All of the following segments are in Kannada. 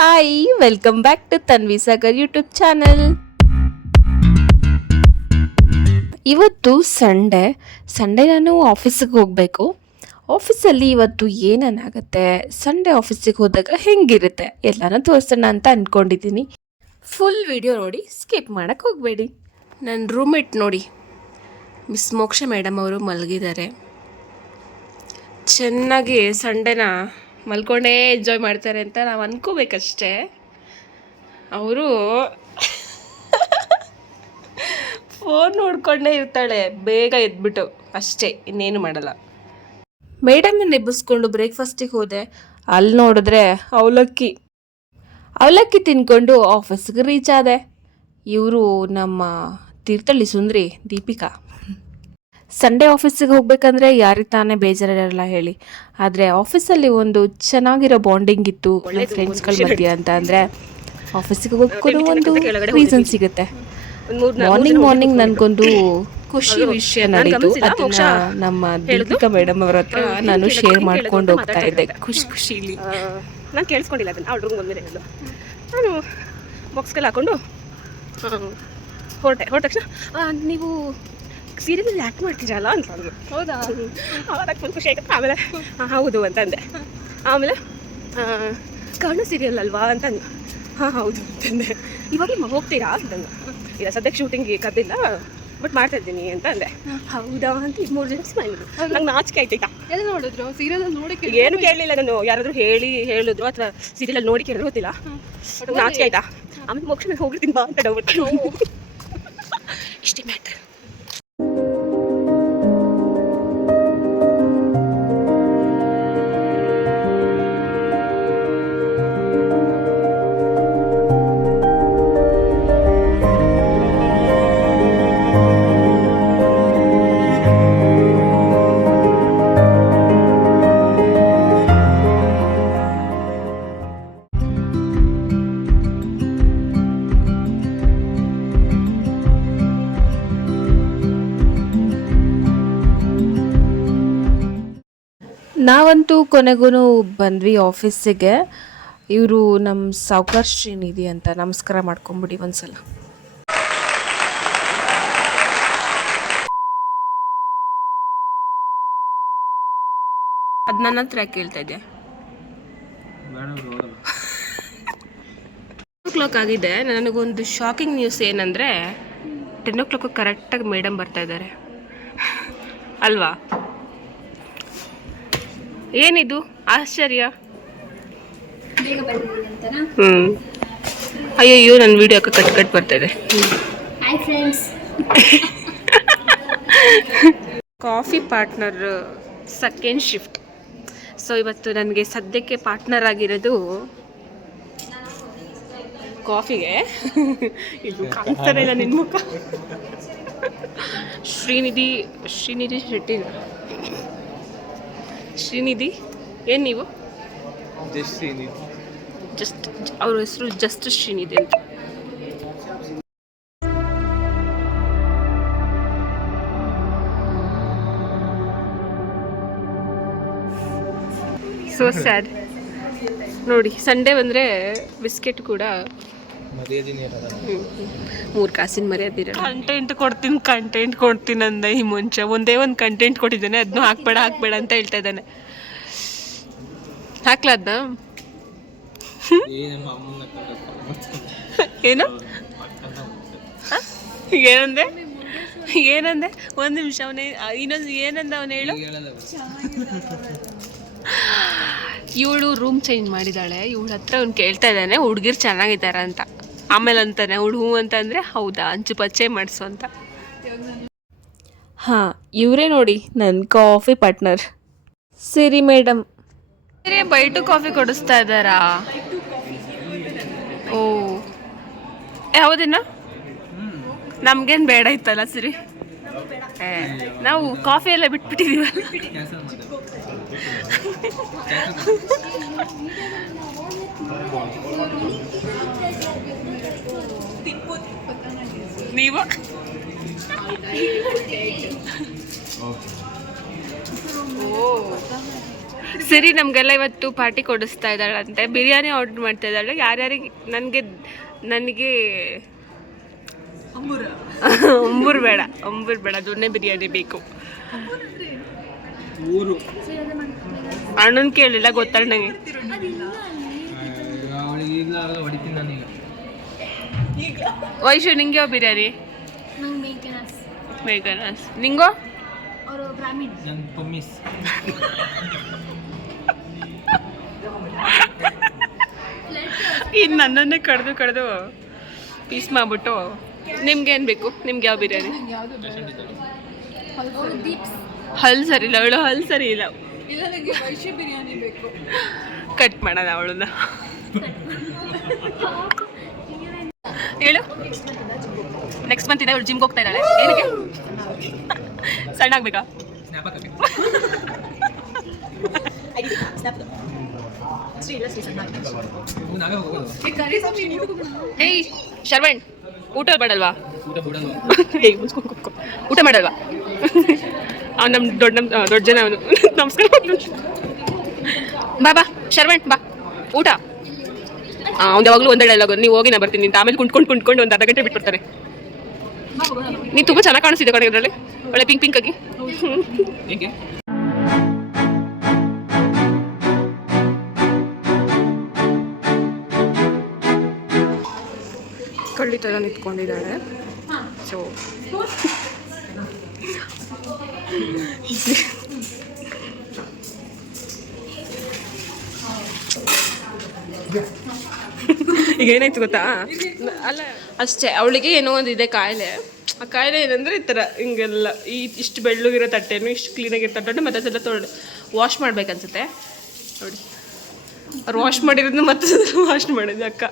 Hi welcome back to Tanvi Sagar YouTube channel. ಇವತ್ತು ಸಂಡೇ ನಾನು ಆಫೀಸಿಗೆ ಹೋಗಬೇಕು. ಆಫೀಸಲ್ಲಿ ಇವತ್ತು ಏನೇನಾಗುತ್ತೆ, ಸಂಡೇ ಆಫೀಸಿಗೆ ಹೋದಾಗ ಹೆಂಗಿರುತ್ತೆ ಎಲ್ಲನೂ ತೋರಿಸೋಣ ಅಂತ ಅಂದ್ಕೊಂಡಿದ್ದೀನಿ. ಫುಲ್ ವಿಡಿಯೋ ನೋಡಿ, ಸ್ಕಿಪ್ ಮಾಡೋಕ್ಕೆ ಹೋಗಬೇಡಿ. ನನ್ನ ರೂಮ್ಮೇಟ್ ನೋಡಿ, ಮಿಸ್ ಮೋಕ್ಷ ಮೇಡಮ್ ಅವರು ಮಲಗಿದ್ದಾರೆ. ಚೆನ್ನಾಗಿ ಸಂಡೇನ ಮಲ್ಕೊಂಡೇ ಎಂಜಾಯ್ ಮಾಡ್ತಾರೆ ಅಂತ ನಾವು ಅನ್ಕೋಬೇಕಷ್ಟೇ. ಅವರು ಫೋನ್ ನೋಡ್ಕೊಂಡೇ ಇರ್ತಾಳೆ ಬೇಗ ಎದ್ಬಿಟ್ಟು, ಅಷ್ಟೇ, ಇನ್ನೇನು ಮಾಡಲ್ಲ. ಮೇಡಮನ್ನು ಎಬ್ಬಿಸ್ಕೊಂಡು ಬ್ರೇಕ್ಫಾಸ್ಟಿಗೆ ಹೋದೆ. ಅಲ್ಲಿ ನೋಡಿದ್ರೆ ಅವಲಕ್ಕಿ ತಿನ್ಕೊಂಡು ಆಫೀಸ್ಗೆ ರೀಚ್ ಆದೆ. ಇವರು ನಮ್ಮ ತೀರ್ಥಹಳ್ಳಿ ಸುಂದ್ರಿ ದೀಪಿಕಾ. ಸಂಡೇ ಆಫೀಸಿಗೆ ಹೋಗ್ಬೇಕಂದ್ರೆ ಯಾರಿಗೆ ತಾನೇ ಬೇಜಾರಿರಲ್ಲ ಹೇಳಿ. ಆದರೆ ಆಫೀಸಲ್ಲಿ ಒಂದು ಚೆನ್ನಾಗಿರೋ ಬಾಂಡಿಂಗ್ ಇತ್ತು ಒಳ್ಳೆ ಫ್ರೆಂಡ್ಸ್ಗಳ ಮಧ್ಯೆ ಅಂತ ಅಂದರೆ ಆಫೀಸಿಗೆ ಹೋಗ್ಕೊಂಡು ಒಂದು ರೀಸನ್ ಸಿಗುತ್ತೆ. ಮಾರ್ನಿಂಗ್ ನನಗೊಂದು ಖುಷಿ ವಿಷಯ ನಡೀತು. ಅದನ್ನ ನಮ್ಮ ದೀಪಿಕಾ ಮೇಡಮ್ ಅವ್ರ ಹತ್ರ ನಾನು ಶೇರ್ ಮಾಡ್ಕೊಂಡು ಹೋಗ್ತಾ ಇದ್ದೆ ಖುಷಿಲಿ. ನಾನು ಕೇಳಿಸ್ಕೊಂಡಿಲ್ಲ ಅದನ್ನು. ಅವ್ಳ ರೂಮ್ ಬಂದ್ಮೇಲೆ ಹೇಳು. ನಾನು ಬಾಕ್ಸ್ಗೆಲ್ಲ ಹಾಕೊಂಡು ಹೊರಟೆ ತಕ್ಷಣ ನೀವು ಸೀರಿಯಲಲ್ಲಿ ಆ್ಯಕ್ಟ್ ಮಾಡ್ತೀರಲ್ಲ ಅಂತ ಹೇಳಿದ್ರು. ಹೌದಾ? ಅವಾಗ ಫುಲ್ ಖುಷಿ ಆಯ್ತು. ಆಮೇಲೆ ಹೌದು ಅಂತಂದೆ. ಆಮೇಲೆ ಕರ್ಣ ಸೀರಿಯಲ್ ಅಲ್ವಾ ಅಂತಂದು. ಹೌದು ಅಂತಂದೆ. ಇವಾಗ ಹೋಗ್ತೀರಾ ಅಂತಂದು. ಇಲ್ಲ ಸದ್ಯಕ್ಕೆ ಶೂಟಿಂಗ್ಗೆ ಕದ್ದಿಲ್ಲ, ಬಟ್ ಮಾಡ್ತಾ ಇದ್ದೀನಿ ಅಂತ ಅಂದೆ. ಹೌದಾ ಅಂತ 3 ಜನ ಮಾಡಿದ್ರು. ನಂಗೆ ನಾಚಿಕೆ ಆಯ್ತೈತಾ. ಎಲ್ಲ ನೋಡಿದ್ರು ಸೀರಿಯಲ್ ನೋಡಿ ಏನು ಕೇಳಲಿಲ್ಲ ನಾನು. ಯಾರಾದರೂ ಹೇಳಿದ್ರು ಅಥವಾ ಸೀರಿಯಲಲ್ಲಿ ನೋಡಿ ಕೇಳಿದ್ರು ಗೊತ್ತಿಲ್ಲ. ನಾಚಿಕೆ ಆಯ್ತಾ. ಆಮೇಲೆ ಮೋಕ್ಷ ನಾನು ಹೋಗ್ತೀನಿ ಬಾ ಅಂತ ಡೌಟ್. ಇಷ್ಟೇ ಮ್ಯಾಟ್ರ್. ನಾವಂತೂ ಕೊನೆಗೂ ಬಂದ್ವಿ ಆಫೀಸಿಗೆ. ಇವರು ನಮ್ಮ ಸಾವ್ಕಾರ್ ಶ್ರೀನಿಧಿ ಅಂತ. ನಮಸ್ಕಾರ ಮಾಡ್ಕೊಂಬಿಡಿ ಒಂದ್ಸಲ. ಅದು ನನ್ನ ಹತ್ರ ಕೇಳ್ತಾ ಇದ್ದೆ. 10 ಆಗಿದೆ. ನನಗೊಂದು ಶಾಕಿಂಗ್ ನ್ಯೂಸ್ ಏನಂದರೆ 10 ಕರೆಕ್ಟಾಗಿ ಮೇಡಮ್ ಬರ್ತಾ ಇದ್ದಾರೆ ಅಲ್ವಾ? ಏನಿದು ಆಶ್ಚರ್ಯ? ಅಯ್ಯೋ ನನ್ನ ವಿಡಿಯೋ ಕಟ್ ಬರ್ತಾ ಇದೆ. Coffee partner second shift. So ಇವತ್ತು ನನಗೆ ಸದ್ಯಕ್ಕೆ ಪಾರ್ಟ್ನರ್ ಆಗಿರೋದು ಕಾಫಿಗೆ. ಇದು ಕಾಣಿಸ್ತಾನೆ ಇಲ್ಲ ನಿನ್ನ ಮುಖ. ಶ್ರೀನಿಧಿ ಶೆಟ್ಟಿ. ಶ್ರೀನಿಧಿ ಏನು ನೀವು? ಜಸ್ಟ್ ಅವ್ರ ಹೆಸರು ಜಸ್ಟ್ ಶ್ರೀನಿಧಿ ಅಂತ. ಸೋ ಸ್ಯಾಡ್ ನೋಡಿ. ಸಂಡೇ ಬಂದರೆ ಬಿಸ್ಕೆಟ್ ಕೂಡ 3 ಕಾಸಿನ ಮರ್ಯಾದಿರ. ಕಂಟೆಂಟ್ ಕೊಡ್ತೀನಿ ಅಂದ ಈ ಮುಂಚೆ. ಒಂದೇ ಒಂದು ಕಂಟೆಂಟ್ ಕೊಟ್ಟಿದ್ದಾನೆ, ಅದನ್ನು ಹಾಕ್ಬೇಡ ಅಂತ ಹೇಳ್ತಾ ಇದ್ದಾನೆ. ಹಾಕ್ಲಾ ಅದನ್ನ? ಏನು ಏನಂದೆ? ಒಂದು ನಿಮಿಷ. ಇನ್ನೊಂದು ಏನಂದ ಅವನು ಹೇಳು. ಇವಳು ರೂಮ್ ಚೇಂಜ್ ಮಾಡಿದ್ದಾಳೆ. ಇವಳ ಹತ್ರ ಅವ್ನು ಕೇಳ್ತಾ ಇದ್ದಾನೆ ಹುಡುಗಿರು ಚೆನ್ನಾಗಿದ್ದಾರ ಅಂತ. ಆಮೇಲೆ ಅಂತಾನೆ ಅವಳು ಹೂ ಅಂತಂದರೆ ಹೌದಾ ಅಂಚು ಪಚ್ಚೆ ಮಾಡಿಸು ಅಂತ. ಹಾಂ, ಇವರೇ ನೋಡಿ ನನ್ನ ಕಾಫಿ ಪಾರ್ಟ್ನರ್ ಸಿರಿ ಮೇಡಮ್. ಬೈಟು ಕಾಫಿ ಕೊಡಿಸ್ತಾ ಇದ್ದಾರಾ? ಓ ಯಾವುದೇನ? ನಮ್ಗೇನು ಬೇಡ ಇತ್ತಲ್ಲ ಸಿರಿ. ನಾವು ಕಾಫಿ ಎಲ್ಲ ಬಿಟ್ಬಿಟ್ಟಿದ್ದೀವಲ್ಲ. ನೀವು ಓ ಸರಿ ನಮಗೆಲ್ಲ ಇವತ್ತು ಪಾರ್ಟಿ ಕೊಡಿಸ್ತಾ ಇದ್ದಾಳಂತೆ. ಬಿರಿಯಾನಿ ಆರ್ಡರ್ ಮಾಡ್ತಾ ಇದ್ದಾಳೆ. ಯಾರ್ಯಾರಿಗೆ ನನಗೆ ಅಂಬೂರ್ ಬೇಡ ದೊನ್ನೆ ಬಿರಿಯಾನಿ ಬೇಕು. ಅಣ್ಣನ ಕೇಳಿಲ್ಲ, ಗೊತ್ತಾಳ ನಂಗೆ. ವೈಶು ನಿಂಗೆ ಯಾವ ಬಿರಿಯಾನಿ? ಮೇಘನಾಸ್. ನಿಂಗೋ? ಇನ್ನು ನನ್ನನ್ನೇ ಕಡ್ದು ಪೀಸ್ ಮಾಡ್ಬಿಟ್ಟು ನಿಮ್ಗೆ ಏನು ಬೇಕು? ನಿಮ್ಗೆ ಯಾವ ಬಿರಿಯಾನಿ? ಹಲ್ ಸರಿ ಇಲ್ಲ ಅವಳು, ಹಲ್ ಸರಿ ಇಲ್ಲ. ಇಲ್ಲ ನನಗೆ ವೈಶಿ ಬಿರಿಯಾನಿ ಬೇಕು. ಕಟ್ ಮಾಡೋಣ ಅವಳನ್ನ. ಹೇಳು. ನೆಕ್ಸ್ಟ್ ಮಂತ್ ಇದೆ, ಅವಳು ಜಿಮ್ಗೆ ಹೋಗ್ತಾ ಇದ್ದಾಳೆ. ಏನಕ್ಕೆ? ಸಣ್ಣ ಆಗ್ಬೇಕಾ? ಏಯ್ ಶರ್ವಣ್, ಊಟ ಮಾಡಲ್ವಾ? ಊಟ ಮಾಡಲ್ವಾ? ನಮ್ಮ ದೊಡ್ಡ ಜನ ಅವನು. ನಮಸ್ಕಾರ. ಬಾ ಶರ್ವಣ್ ಬಾ, ಊಟ. ಅವ್ನು ಯಾವಾಗಲೂ ಒಂದೇ ಡೈಲಾಗ್, ನೀವು ಹೋಗಿ ನಾ ಬರ್ತೀನಿ ಅಂತ. ಆಮೇಲೆ ಕುಂತ್ಕೊಂಡು ಒಂದು ಅರ್ಧ ಗಂಟೆ ಬಿಟ್ಬಿಡ್ತಾರೆ. ನೀನು ತುಂಬ ಚೆನ್ನಾಗಿ ಕಾಣಿಸ್ತಿದ್ದೆ ಕಡೆ ಇದರಲ್ಲಿ, ಒಳ್ಳೆ ಪಿಂಕ್ ಆಗಿ. ಕಳ್ಳಿ ಥರ ನಿಂತ್ಕೊಂಡಿದ್ದಾಳೆ. ಸೊ ಈಗ ಏನಾಯ್ತು ಗೊತ್ತಾ? ಅಲ್ಲ ಅಷ್ಟೇ, ಅವಳಿಗೆ ಏನೋ ಒಂದು ಇದೆ ಕಾಯಿಲೆ. ಆ ಕಾಯಿಲೆ ಏನಂದರೆ ಈ ಥರ ಹಿಂಗೆಲ್ಲ ಇಷ್ಟು ಬೆಳ್ಳಗಿರೋ ತಟ್ಟೆನು, ಇಷ್ಟು ಕ್ಲೀನಾಗಿರೋ ತಟ್ಟೆ ಮತ್ತೆ ಅದೆಲ್ಲ ವಾಶ್ ಮಾಡ್ಬೇಕನ್ಸುತ್ತೆ ನೋಡಿ. ಅವ್ರು ವಾಶ್ ಮಾಡಿರೋದನ್ನ ಮತ್ತೆ ವಾಶ್ ಮಾಡಿದ್ದೆ ಅಕ್ಕ.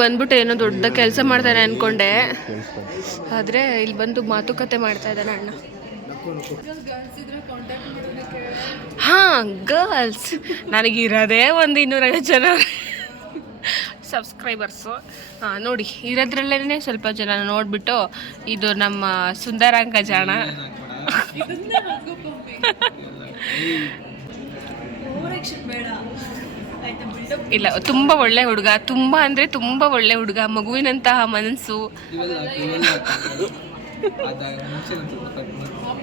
ಬಂದ್ಬಿಟ್ಟು ಏನೋ ದೊಡ್ಡ ಕೆಲಸ ಮಾಡ್ತಾನೆ ಅನ್ಕೊಂಡೆ, ಆದರೆ ಇಲ್ಲಿ ಬಂದು ಮಾತುಕತೆ ಮಾಡ್ತಾ ಇದ್ದಾನೆ ಅಣ್ಣ. ಹಾಂ ಗರ್ಲ್ಸ್, ನನಗಿರೋದೇ ಒಂದು 250 ಜನ ಸಬ್ಸ್ಕ್ರೈಬರ್ಸು. ಹಾಂ ನೋಡಿ, ಇರೋದ್ರಲ್ಲೇ ಸ್ವಲ್ಪ ಜನ ನೋಡಿಬಿಟ್ಟು ಇದು ನಮ್ಮ ಸುಂದರಾಂಗ ಜಾಣ. ಇಲ್ಲ, ತುಂಬ ಒಳ್ಳೆ ಹುಡುಗ, ತುಂಬ ಅಂದರೆ ತುಂಬ ಒಳ್ಳೆ ಹುಡುಗ, ಮಗುವಿನಂತಹ ಮನಸ್ಸು.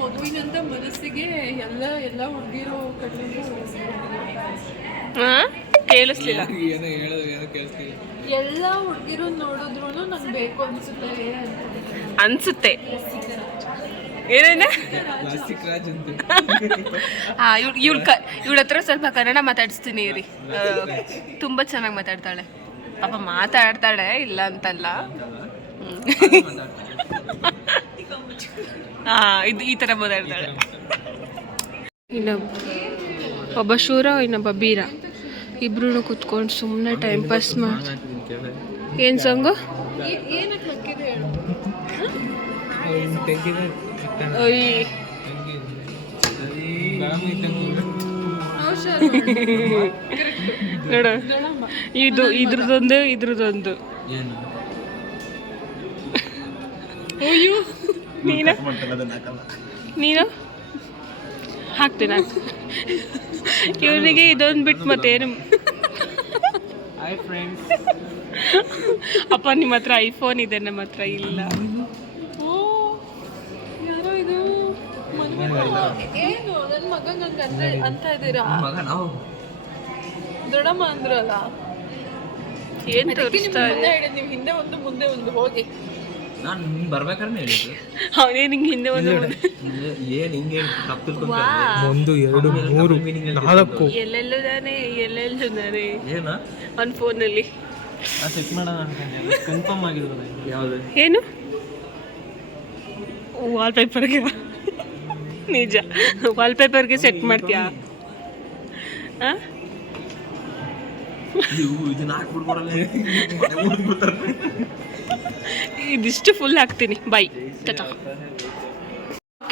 ಮಗುವಿನಂತ ಮನಸ್ಸಿಗೆ ಎಲ್ಲ ಹುಡುಗಿರು ಕೇಳಿಸ್ಲಿಲ್ಲ. ಎಲ್ಲ ಹುಡುಗಿರು ನೋಡಿದ್ರು ನಂಗೆ ಬೇಕು ಅನ್ಸುತ್ತೆ. ಏನೇನೆ? ಇವಳ ಹತ್ರ ಸ್ವಲ್ಪ ಕನ್ನಡ ಮಾತಾಡಿಸ್ತೀನಿ ರೀ. ತುಂಬ ಚೆನ್ನಾಗಿ ಮಾತಾಡ್ತಾಳೆ, ಪಾಪ ಮಾತಾಡ್ತಾಳೆ, ಇಲ್ಲ ಅಂತಲ್ಲ. ಇದು ಈ ಥರ ಮಾತಾಡ್ತಾಳೆ. ಒಬ್ಬ ಶೂರ, ಇನ್ನೊಬ್ಬ ಬೀರ, ಇಬ್ರು ಕುತ್ಕೊಂಡು ಸುಮ್ಮನೆ ಟೈಮ್ ಪಾಸ್ ಮಾಡಿ. ಏನು ಸಾಂಗು? ನೋಡು, ಇದ್ರದೊಂದು ಅಯ್ಯೋ, ನೀನು ಹಾಕ್ತೀನಿ. ಇವನಿಗೆ ಇದೊಂದು ಬಿಟ್ಟು ಮತ್ತೇನು? ಅಪ್ಪ ನಿಮ್ಮ ಹತ್ರ ಐಫೋನ್ ಇದೆ, ನಮ್ಮ ಹತ್ರ ಇಲ್ಲ. ಏನು ನನ್ನ ಮಗ ನಂಗೆ ಅಂತ ಇದ್ದೀರಾ? ದೊಡ್ಡಮ್ಮ ಅಂದ್ರಲ್ಲ, ಏನು ತೋರಿಸ್ತಾ ನೀವು ಹಿಂದೆ ಒಂದು ಮುಂದೆ ಒಂದು ಹೋಗಿ. ನಾನು ನಿಮ್ಗೆ ಬರ್ಬೇಕಾದ್ರೆ ಹೇಳಿದ್ದು. ಅವನೇ ನಿಂಗೆ ಹಿಂದೆ ಒಂದು ಏನು ಹಿಂಗೆ ತಪ್ಪು 1 2 3 4 ಎಲ್ಲೆಲ್ಲುದಾನೆ ಏನ ಒಂದು ಫೋನಲ್ಲಿ ಚೆಕ್ ಮಾಡೋಣ ಅನ್ಕೊಂಡೆ, ಕನ್ಫರ್ಮ್ ಆಗಿರೋದು. ಯಾವುದು? ಏನು ವಾಲ್ಪೇಪರ್ಗೆ? ನಿಜ, ವಾಲ್ಪೇಪರ್ಗೆ ಸೆಟ್ ಮಾಡ್ತೀಯಾ? ಹಾಂ, ಇದನ್ನ ಹಾಕ್ಬಿಡ್ಕೊಡಲ್ಲ, ಇದಿಷ್ಟು ಫುಲ್ ಹಾಕ್ತೀನಿ. ಬೈ ಟಾಟಾ.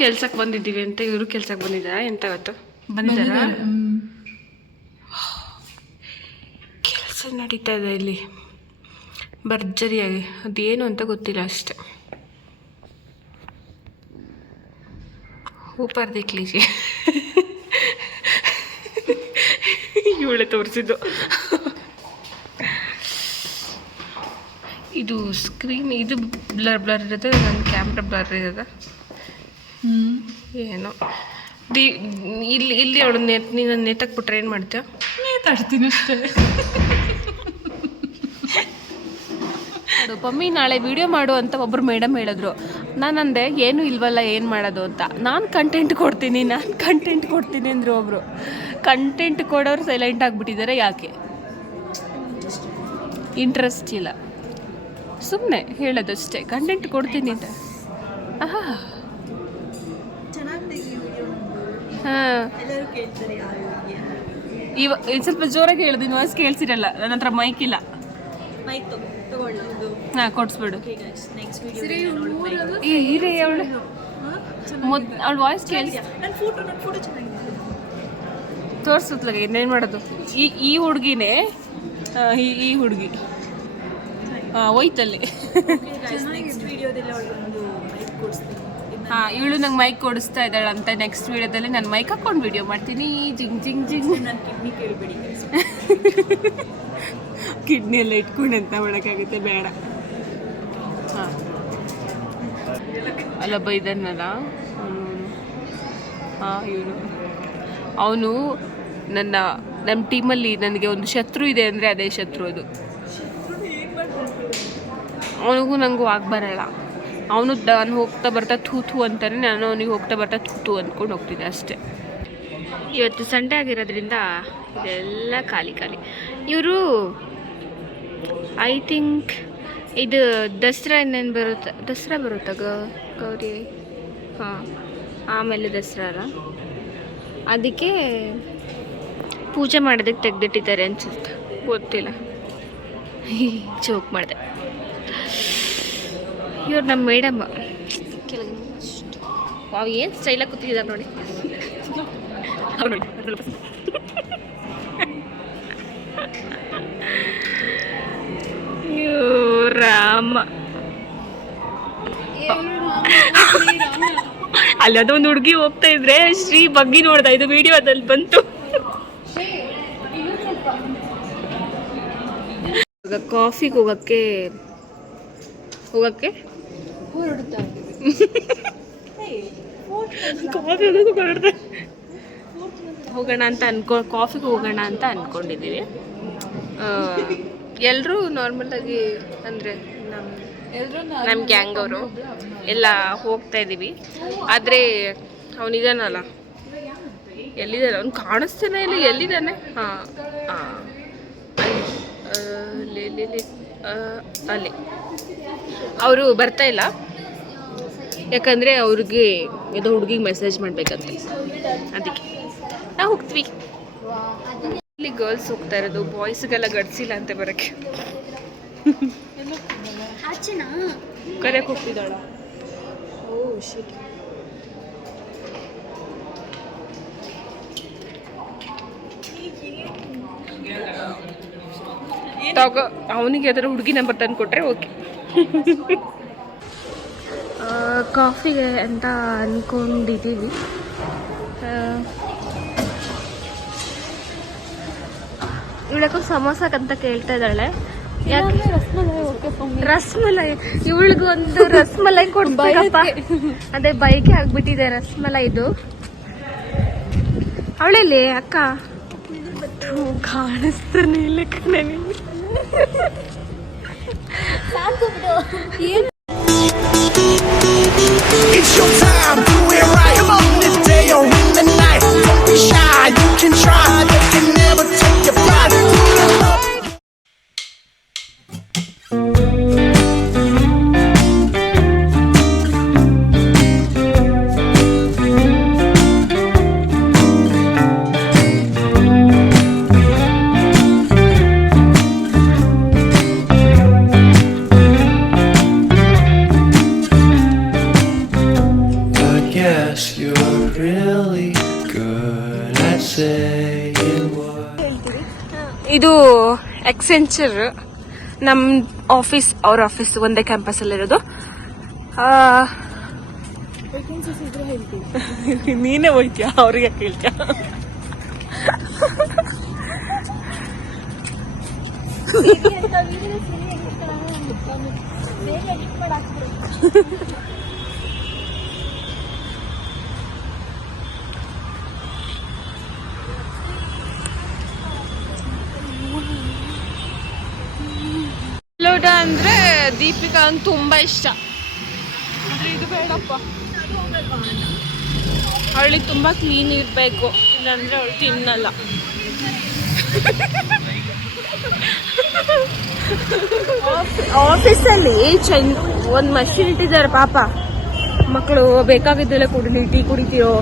ಕೆಲ್ಸಕ್ಕೆ ಬಂದಿದ್ದೀವಿ ಅಂತ ಇವರು ಕೆಲ್ಸಕ್ಕೆ ಬಂದಿದ್ದಾರಾ ಎಂತ ಗೊತ್ತು? ಬಂದಿದ್ದಾರಾ? ಫಂಕ್ಷನ್ ನಡೀತಾ ಇದೆ ಇಲ್ಲಿ ಭರ್ಜರಿಯಾಗಿ, ಅದೇನು ಅಂತ ಗೊತ್ತಿಲ್ಲ ಅಷ್ಟೆ. ऊपर देख लीजिए ಇವಳೆ ತೋರಿಸಿದ್ದು. ಇದು ಸ್ಕ್ರೀನ್ ಇದು ಬ್ಲರ್ ಬ್ಲರ್ ಇರುತ್ತೆ, ನನ್ನ ಕ್ಯಾಮ್ರಾ ಬ್ಲರ್ ಇರೋದ ಏನೋ. ಇಲ್ಲಿ ಅವಳು ನೀನು ನೇತಕ್ಕೆ ಬಿಟ್ರೆ ಏನು ಮಾಡ್ತೀಯ? ನೇತಾಡ್ತೀನಿ ಅಷ್ಟೇ. ಅದು ಪಮ್ಮಿ ನಾಳೆ ವಿಡಿಯೋ ಮಾಡು ಅಂತ ಒಬ್ಬರು ಮೇಡಮ್ ಹೇಳಿದ್ರು. ನಾನಂದೆ ಏನು ಇಲ್ವಲ್ಲ ಏನು ಮಾಡೋದು ಅಂತ. ನಾನು ಕಂಟೆಂಟ್ ಕೊಡ್ತೀನಿ ಅಂದರು ಒಬ್ಬರು. ಕಂಟೆಂಟ್ ಕೊಡೋರು ಸೈಲೆಂಟ್ ಆಗಿಬಿಟ್ಟಿದ್ದಾರೆ. ಯಾಕೆ? ಇಂಟ್ರೆಸ್ಟ್ ಇಲ್ಲ, ಸುಮ್ಮನೆ ಹೇಳೋದಷ್ಟೇ. ಕಂಟೆಂಟ್ ಕೊಡ್ತೀನಿ ಅಂತ. ಹಾಂ, ಸ್ವಲ್ಪ ಜೋರಾಗಿ ಹೇಳಿದ್ದೀನಿ, ವಾಯ್ಸ್ ಕೇಳಿಸಿರಲ್ಲ. ನನ್ನ ಹತ್ರ ಮೈಕ್ ಇಲ್ಲ. ಹಾಂ, ಕೊಡಿಸ್ಬಿಡು. ಹೀರೆ ಅವಳು ಅವಳು ವಾಯ್ಸ್ ಕೇಳಿಸಿ ತೋರಿಸುತ್ತಲಾಗ ಇನ್ನೇನು ಮಾಡೋದು. ಈ ಹುಡುಗಿನೇ ಈ ಹುಡುಗಿ ಹೋಯ್ತಲ್ಲಿ. ಹಾಂ, ಇವಳು ನಂಗೆ ಮೈಕ್ ಕೊಡಿಸ್ತಾ ಇದ್ದಾಳೆ ಅಂತ. ನೆಕ್ಸ್ಟ್ ವೀಡಿಯೋದಲ್ಲಿ ನಾನು ಮೈಕ್ ಹಾಕ್ಕೊಂಡು ವಿಡಿಯೋ ಮಾಡ್ತೀನಿ. ಜಿಂಗ್ ಜಿಂಗ್ ಜಿಂಗ್. ನನ್ನ ಕಿಡ್ನಿ ಕೇಳಬೇಡಿ, ಕಿಡ್ನಿ ಎಲ್ಲ ಇಟ್ಕೊಂಡು ಎಂತ ಮಾಡೋಕ್ಕಾಗುತ್ತೆ, ಬೇಡ. ಹಾಂ, ಅಲ್ಲೊಬ್ಬ ಇದನ್ನಲ್ಲ, ಹಾಂ, ಅವನು ನಮ್ಮ ಟೀಮಲ್ಲಿ ನನಗೆ ಒಂದು ಶತ್ರು ಇದೆ ಅಂದರೆ ಅದೇ ಶತ್ರು. ಅದು ಅವನಿಗೂ ನನಗೂ ಬರಲ್ಲ. ಅವನು ನಾನು ಹೋಗ್ತಾ ಬರ್ತಾ ಥೂ ಅಂತಾನೆ, ನಾನು ಅವನಿಗೆ ಹೋಗ್ತಾ ಬರ್ತಾ ಥೂ ಅಂದ್ಕೊಂಡು ಹೋಗ್ತಿದ್ದೆ ಅಷ್ಟೇ. ಇವತ್ತು ಸಂಡೇ ಆಗಿರೋದ್ರಿಂದ ಇದೆಲ್ಲ ಖಾಲಿ. ಇವರು ಐ ಥಿಂಕ್ ಇದು ದಸರಾ ಇನ್ನೇನು ಬರುತ್ತೆ, ದಸರಾ ಬರುತ್ತಾ ಗೌರಿ? ಹಾಂ, ಆಮೇಲೆ ದಸರಾ ಅಲ್ಲ, ಅದಕ್ಕೆ ಪೂಜೆ ಮಾಡೋದಕ್ಕೆ ತೆಗೆದಿಟ್ಟಿದ್ದಾರೆ ಅನ್ಸುತ್ತೆ, ಗೊತ್ತಿಲ್ಲ. ಜೋಕ್ ಮಾಡಿದೆ. ಇವ್ರು ನಮ್ಮ ಮೇಡಮ್ ಕೆಳಗೆ ಅವು ಏನು ಸ್ಟೈಲಾಗಿ ಕೂತಿದ್ದಾರೆ ನೋಡಿ. ಅವ್ರು ನೋಡಿ ರಾಮ. ಅಲ್ಲಿ ಅದೊಂದು ಹುಡುಗಿ ಹೋಗ್ತಾ ಇದ್ರೆ ಶ್ರೀ ಬಗ್ಗಿ ನೋಡ್ದ. ಇದು ವಿಡಿಯೋ ಅದಲ್ಲಿ ಬಂತು. ಕಾಫಿಗೆ ಹೋಗಕ್ಕೆ ಕಾಫಿ ಹೋಗೋಣ ಅಂತ ಕಾಫಿಗೆ ಹೋಗೋಣ ಅಂತ ಅಂದ್ಕೊಂಡಿದ್ದೀವಿ. ಎಲ್ಲರೂ ನಾರ್ಮಲಾಗಿ ಅಂದರೆ ನಮ್ಮ ಗ್ಯಾಂಗ್ ಅವರು ಎಲ್ಲ ಹೋಗ್ತಾ ಇದ್ದೀವಿ. ಆದರೆ ಅವನಿದಾನಲ್ಲ, ಎಲ್ಲಿದ್ದಾನೆ ಅವ್ನು? ಕಾಣಿಸ್ತಾನೆ ಇಲ್ಲ, ಎಲ್ಲಿದ್ದಾನೆ? ಹಾಂ, ಅಲ್ಲಿ ಅವರು ಬರ್ತಾ ಇಲ್ಲ. ಯಾಕಂದರೆ ಅವ್ರಿಗೆ ಇದು ಹುಡುಗಿಗೆ ಮೆಸೇಜ್ ಮಾಡಬೇಕಂತೆ, ಅದಕ್ಕೆ ನಾವು ಹೋಗ್ತೀವಿ. ಇಲ್ಲಿ ಗರ್ಲ್ಸ್ ಹೋಗ್ತಾ ಇರೋದು, ಬಾಯ್ಸ್ಗೆಲ್ಲ ಗಡ್ಸಿಲ್ಲ ಅಂತ ಬರೋಕ್ಕೆ. ಕರೆಯಕ್ಕೆ ಹೋಗ್ತಿದ್ದಾಳ. ಓ ಶಿಟ್. ತಗೋ, ಅವನಿಗೆ ಅದರ ಹುಡುಗಿ ನಂಬರ್ ತಂದು ಕೊಟ್ಟರೆ ಓಕೆ. ಕಾಫಿಗೆ ಅಂತ ಅಂದ್ಕೊಂಡಿದ್ದೀವಿ. ಇವಳಕ್ಕೂ ಸಮೋಸಕ್ಕಂತ ಕೇಳ್ತಾ ಇದ್ದಾಳೆ. ಯಾಕೆ? ರಸ್ಮಲೈ. ಇವಳಿಗೂ ಒಂದು ರಸ್ಮಲೈ ಕೊಡ್ಬೇಕಪ್ಪ. ಅದೇ ಬೈಕೆ ಆಗ್ಬಿಟ್ಟಿದೆ ರಸ್ಮಲೈದು. ಅವಳಲ್ಲಿ ಅಕ್ಕ ಕಾಣಿಸ್ತಾನೆ ಇಲ್ಲ ಕಣೆ. It's your time, do it right. Come on, in the day or in the night. Don't be shy, you can try. They can never take your pride. ಇದು ಎಕ್ಸೆಂಚರ್. ನಮ್ಮ ಆಫೀಸ್ ಅವ್ರ ಆಫೀಸ್ ಒಂದೇ ಕ್ಯಾಂಪಸ್ಸಲ್ಲಿರೋದು. ನೀನೇ ಹೋಯ್ತೀಯ, ಅವ್ರಿಗೆ ಕೇಳ್ತೀಯ? ಲೋಟ ಅಂದ್ರೆ ದೀಪಿಕಾ ಅಂತ ತುಂಬಾ ಇಷ್ಟ. ಆದ್ರೆ ಇದು ಬೇಡಪ್ಪ, ಅವಳಿಗೆ ತುಂಬಾ ಕ್ಲೀನ್ ಇರಬೇಕು, ಇಲ್ಲಾಂದ್ರೆ ಅವಳು ತಿನ್ನಲ್ಲ. ಆಫೀಸಲ್ಲಿ ಒಂದು ಮಷಿನ್ ಇಟ್ಟಿದ್ದಾರೆ ಪಾಪ. ಮಕ್ಕಳು ಬೇಕಾಗಿದ್ದೆಲ್ಲ ಕುಡಿಲಿ, ಟೀ ಕುಡಿತೀರೋ,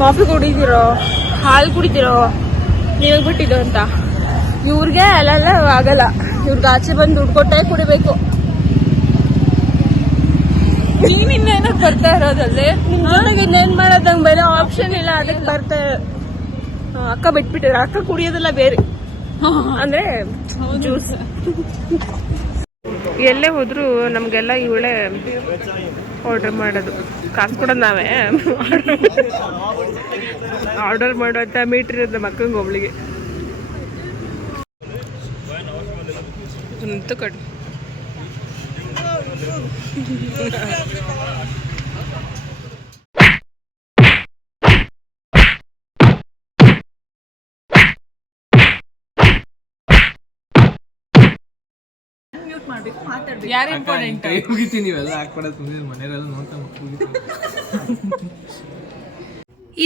ಕಾಫಿ ಕುಡಿತೀರೋ, ಹಾಲು ಕುಡಿತೀರೋ, ನೀವು ಬಿಟ್ಟಿದ್ದು ಅಂತ. ಇವ್ರಿಗೆ ಅಲ್ಲೆಲ್ಲ ಆಗಲ್ಲ, ಇವ್ರಿಗೆ ಆಚೆ ಬಂದು ದುಡ್ಡು ಕೊಟ್ಟೆ ಕುಡಿಬೇಕು. ನೀನ್ ಇನ್ನೇನಕ್ಕೆ ಬರ್ತಾ ಇರೋದಲ್ಲಿ? ನನಗೆ ಇನ್ನೇನ್ ಮಾಡೋದಂಗೆ ಬೇರೆ ಆಪ್ಷನ್ ಇಲ್ಲ, ಅದಕ್ಕೆ ಬರ್ತಾ. ಅಕ್ಕ ಬಿಟ್ಬಿಟ್ಟಿದ್ರೆ, ಅಕ್ಕ ಕುಡಿಯೋದೆಲ್ಲ ಬೇರೆ ಅಂದ್ರೆ ಜ್ಯೂಸ್. ಎಲ್ಲೇ ಹೋದ್ರು ನಮ್ಗೆಲ್ಲ ಇವಳೇ ಆರ್ಡರ್ ಮಾಡೋದು, ಕಾಸು ಕೊಡೋದು ನಾವೇ. ಆರ್ಡರ್ ಮಾಡುವಂತ ಮೀಟ್ರ್ ಇರೋದು ನಮ್ಮ ಅಕ್ಕಂಗೆ ಒಬ್ಳಿಗೆ ಅಂತೂ ಕಡಿಮೆ. ಯಾರು ಇಂಪಾರ್ಟೆಂಟ್? ನೀವೆಲ್ಲ ಹಾಕ್ಬಿಡೋದು ಸುಮ್ಮನೆ ಮನೆಯಲ್ಲ ನೋಡ್ತಾ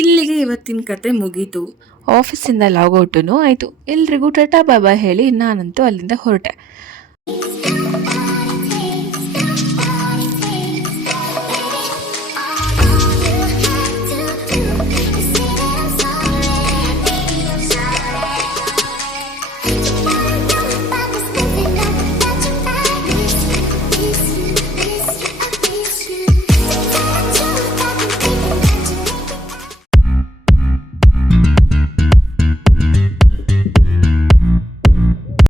ಇಲ್ಲಿಗೆ ಇವತ್ತಿನ ಕತೆ ಮುಗೀತು. ಆಫೀಸಿಂದ ಲಾಗೌಟೂ ಆಯಿತು. ಎಲ್ರಿಗೂ ಟಾಟಾ ಬಾಬಾ ಹೇಳಿ ನಾನಂತೂ ಅಲ್ಲಿಂದ ಹೊರಟೆ.